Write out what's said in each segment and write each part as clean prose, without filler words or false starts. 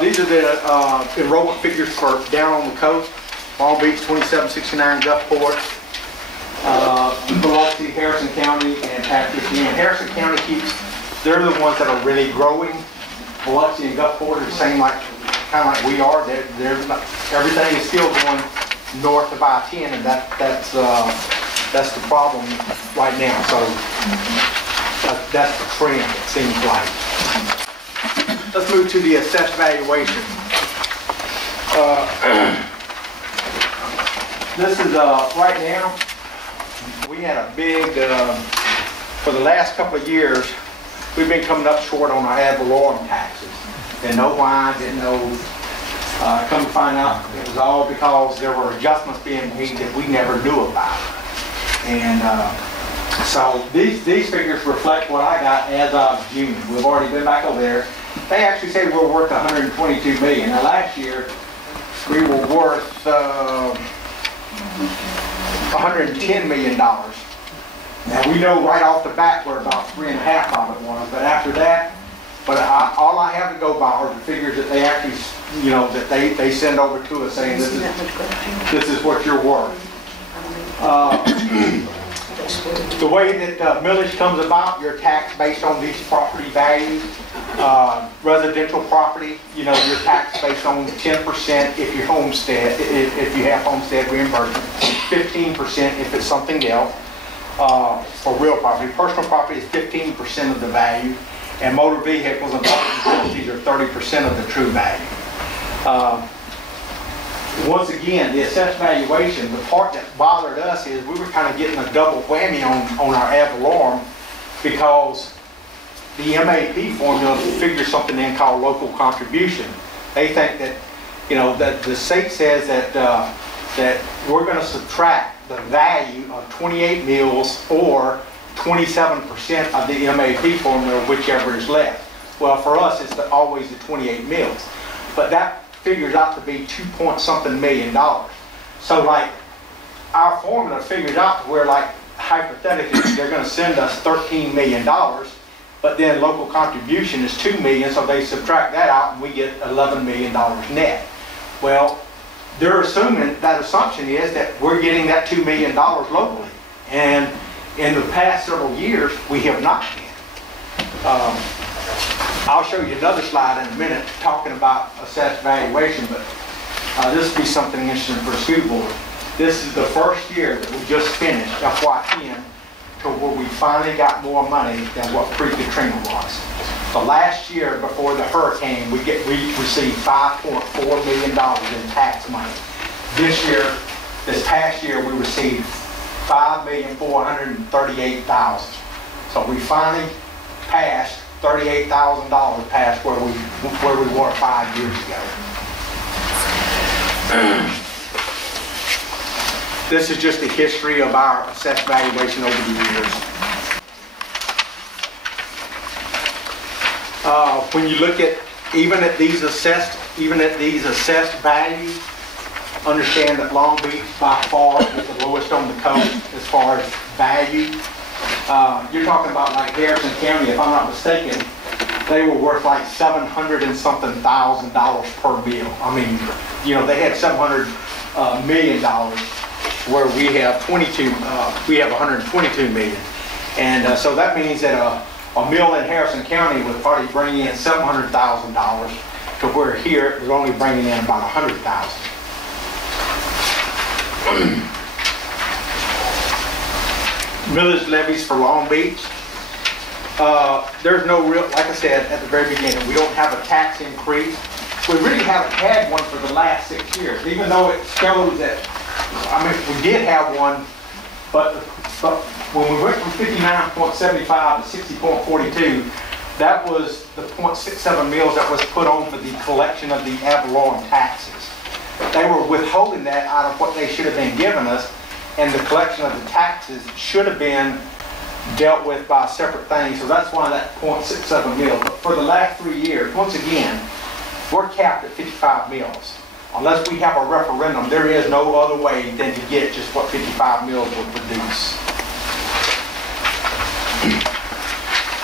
These are the enrollment figures for down on the coast. Long Beach, 2769, Gulfport, Biloxi, Harrison County, and Patrick. Harrison County they're the ones that are really growing. Biloxi and Gulfport are the same, kind of like we are. Everything is still going north of I-10, and that's the problem right now. So that's the trend, it seems like. Let's move to the assessed valuation. This is right now. We had a big for the last couple of years. We've been coming up short on our ad valorem taxes. Didn't know why. Didn't know. Come to find out, it was all because there were adjustments being made that we never knew about. And so these figures reflect what I got as of June. We've already been back over there. They actually say we're worth $122 million. Now last year we were worth $110 million. Now we know right off the bat we're about 3.5 of it was, but after that, all I have to go by are the figures that they actually, that they send over to us saying this is what you're worth. The way that millage comes about, you're taxed based on these property values. Residential property, you're taxed based on 10% if you're homestead, if you have homestead reimbursement, 15% if it's something else for real property. Personal property is 15% of the value, and motor vehicles and public utilities are 30% of the true value. Once again, the assessed valuation, the part that bothered us is we were kind of getting a double whammy on our ad valorem because the MAP formula figures something in called local contribution. They think that, that the state says that that we're going to subtract the value of 28 mills or 27% of the MAP formula, whichever is left. Well, for us, it's always the 28 mills. But that figures out to be $2-point-something million. So, like, our formula figures out to where, like, hypothetically, they're going to send us $13 million, but then local contribution is $2 million, so they subtract that out and we get $11 million net. Well, they're assuming, that assumption is that we're getting that $2 million locally. And in the past several years, we have not been. I'll show you another slide in a minute talking about assessed valuation, but this will be something interesting for the school board. This is the first year that we just finished, FY10, to where we finally got more money than what pre-Katrina was. The last year before the hurricane, we received $5.4 million in tax money. This past year, we received $5,438,000. So we finally passed $38,000 past where we were 5 years ago. This is just a history of our assessed valuation over the years. When you look at even at these assessed values, understand that Long Beach by far is the lowest on the coast as far as value. You're talking about like Harrison County, if I'm not mistaken, they were worth like $700 and something thousand per mill. I mean, they had $700 million, where we have $122 million, and so that means that a mill in Harrison County would probably bring in $700,000, to where here it was only bringing in about $100,000. Millage levies for Long Beach. There's no real, like I said at the very beginning, we don't have a tax increase. We really haven't had one for the last 6 years, even though it shows that, we did have one, but when we went from 59.75 to 60.42, that was the 0.67 mills that was put on for the collection of the ad valorem taxes. They were withholding that out of what they should have been giving us, and the collection of the taxes should have been dealt with by separate things, so that's why that 0.67 mil. But for the last 3 years, once again, we're capped at 55 mills. Unless we have a referendum, there is no other way than to get just what 55 mills will produce.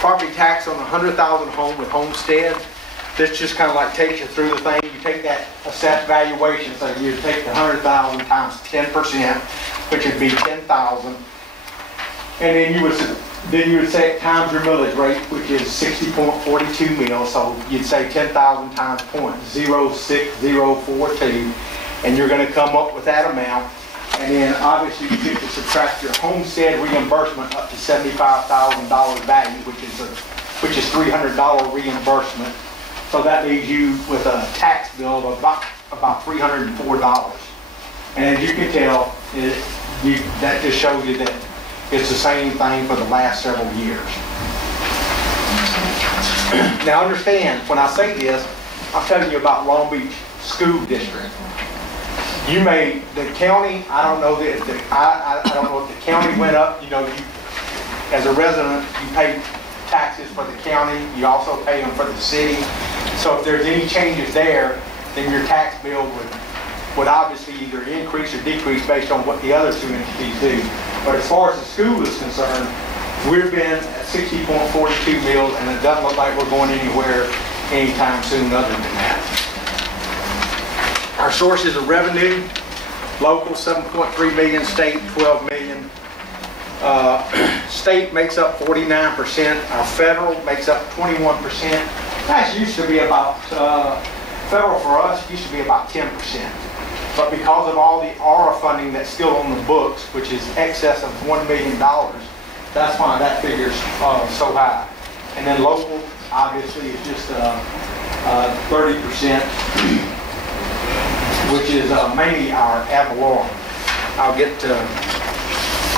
Property tax on a 100,000 home with homestead. this just kind of like takes you through the thing. You take that assessed valuation, so you take the 100,000 times 10%, which would be 10,000, and then you would say it times your millage rate, which is 60.42 mils. So you'd say 10,000 times 0.06042, and you're going to come up with that amount. And then obviously you get to subtract your homestead reimbursement up to $75,000 value, which is $300 reimbursement. So that leaves you with a tax bill of about $304. And as you can tell, that just shows you that it's the same thing for the last several years. Now understand, when I say this, I'm telling you about Long Beach School District. The county, I don't know I don't know if the county went up. You know, as a resident, you pay taxes for the county. You also pay them for the city. So if there's any changes there, then your tax bill would obviously either increase or decrease based on what the other two entities do. But as far as the school is concerned, we've been at 60.42 mils, and it doesn't look like we're going anywhere anytime soon other than that. Our sources of revenue: local 7.3 million, state 12 million. State makes up 49%. Our federal makes up 21%. That used to be about, federal for us used to be about 10%. But because of all the ARA funding that's still on the books, which is excess of $1 million, that's why that figure's so high. And then local, obviously, is just 30%, which is mainly our ad valorem.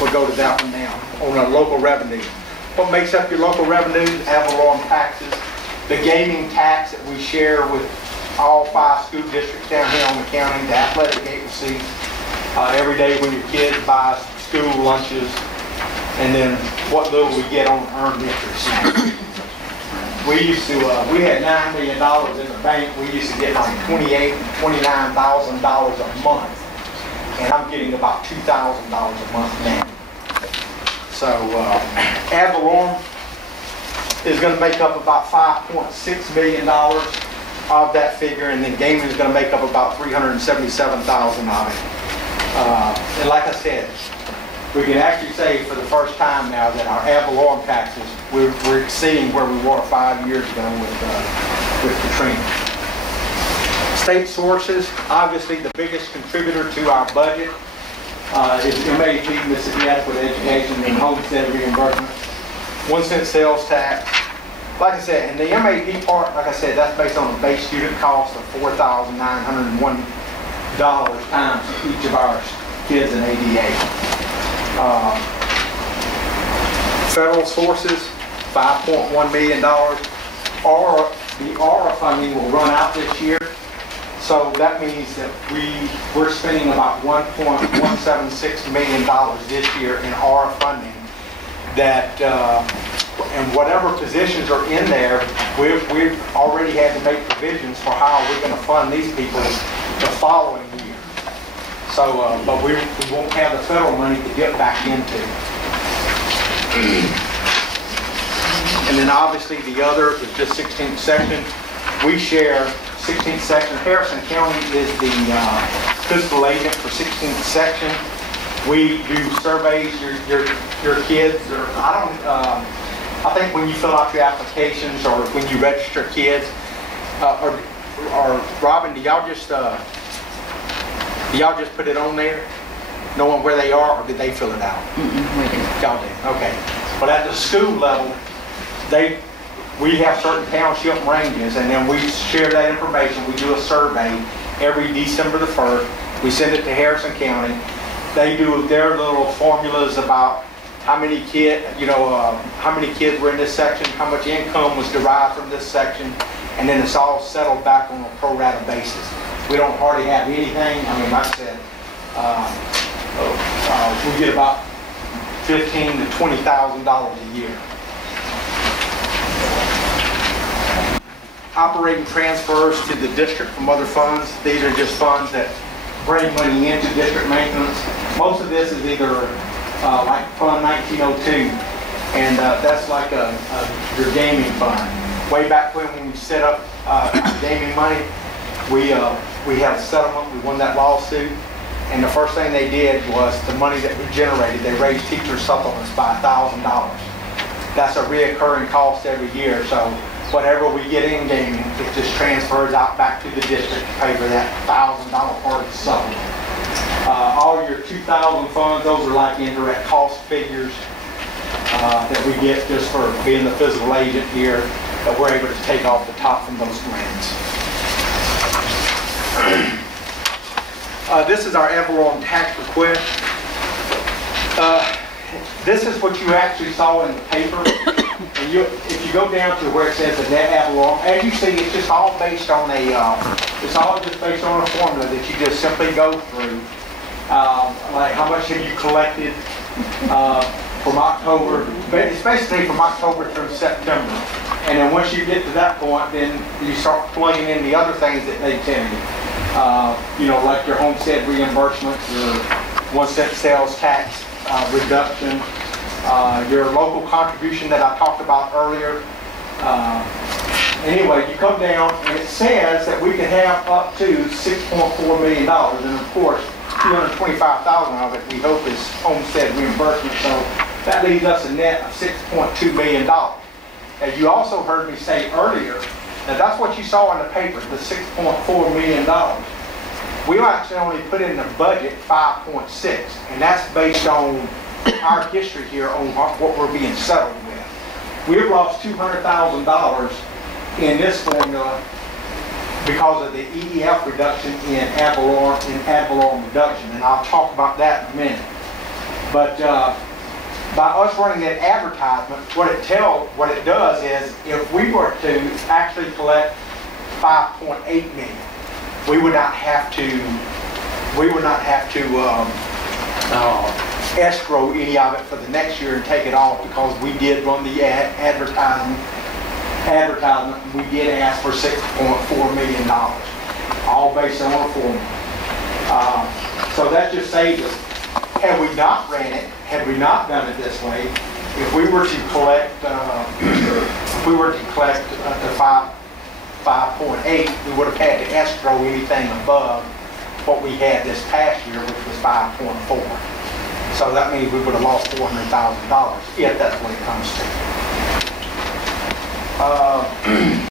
We'll go to that one now, on our local revenue. What makes up your local revenue? Ad valorem taxes, the gaming tax that we share with all 5 school districts down here on the county, the athletic gate receipts, every day when your kids buy school lunches, and then what little we get on earned interest. We had $9 million in the bank. We used to get like $29,000 a month, and I'm getting about $2,000 a month now. So ad valorem is going to make up about $5.6 million of that figure, and then gaming is going to make up about $377,000 of it. And like I said, we can actually say for the first time now that our ad valorem taxes, we're exceeding where we were 5 years ago with Katrina. State sources, obviously the biggest contributor to our budget is MAP, Mississippi Adequate Education, and homestead reimbursement. 1 cent sales tax. Like I said, and the MAP part, like I said, that's based on a base student cost of $4,901 times each of our kids in ADA. Federal sources, $5.1 million. The ARA funding will run out this year. So that means that we're spending about $1.176 million this year in ARA funding. That and whatever positions are in there, we've already had to make provisions for how we're going to fund these people the following year. So, but we won't have the federal money to get back into. And then obviously the other is just 16th section. We share 16th section. Harrison County is the fiscal agent for 16th section. We do surveys. Your kids, I think when you fill out your applications or when you register kids, or Robin, do y'all just put it on there, knowing where they are, or did they fill it out? We did. Y'all did. Okay. But at the school level, we have certain township ranges, and then we share that information. We do a survey every December the 1st. We send it to Harrison County. They do their little formulas about how many kids were in this section, how much income was derived from this section, and then it's all settled back on a pro rata basis. We don't hardly have anything. I mean, like I said, we get about $15,000 to $20,000 a year. Operating transfers to the district from other funds. These are just funds that bring money into district maintenance. Most of this is either like Fund 1902, and that's like your gaming fund. Way back when we set up gaming money. We had a settlement, we won that lawsuit, and the first thing they did was the money that we generated, they raised teacher supplements by $1,000. That's a reoccurring cost every year, so whatever we get in gaming, it just transfers out back to the district to pay for that $1,000 part of the supplement. All your 2,000 funds, those are like indirect cost figures that we get just for being the physical agent here, that we're able to take off the top from those grants. This is our ad valorem tax request. This is what you actually saw in the paper. And if you go down to where it says the net ad valorem, as you see, it's just all based on a formula that you just simply go through. Like how much have you collected from October, it's basically from October through September. And then once you get to that point, then you start plugging in the other things that they tell you. You know, like your homestead reimbursement, your 1 cent sales tax reduction, your local contribution that I talked about earlier. Anyway, you come down and it says that we can have up to $6.4 million, and of course, $225,000 of it we hope is homestead reimbursement, so that leaves us a net of $6.2 million. As you also heard me say earlier, now that's what you saw in the paper, the $6.4 million. We actually only put in the budget 5.6, and that's based on our history here on what we're being settled with. We've lost $200,000 in this formula because of the EEF reduction in ad valorem reduction, and I'll talk about that in a minute. But by us running that advertisement, what it does is, if we were to actually collect 5.8 million, we would not have to escrow any of it for the next year and take it off, because we did run the advertisement. We did ask for $6.4 million, all based on a formula. So that just saves us. Had we not ran it, had we not done it this way, if we were to collect, the 5.8, we would have had to escrow anything above what we had this past year, which was 5.4. So that means we would have lost $400,000 if that's what it comes to.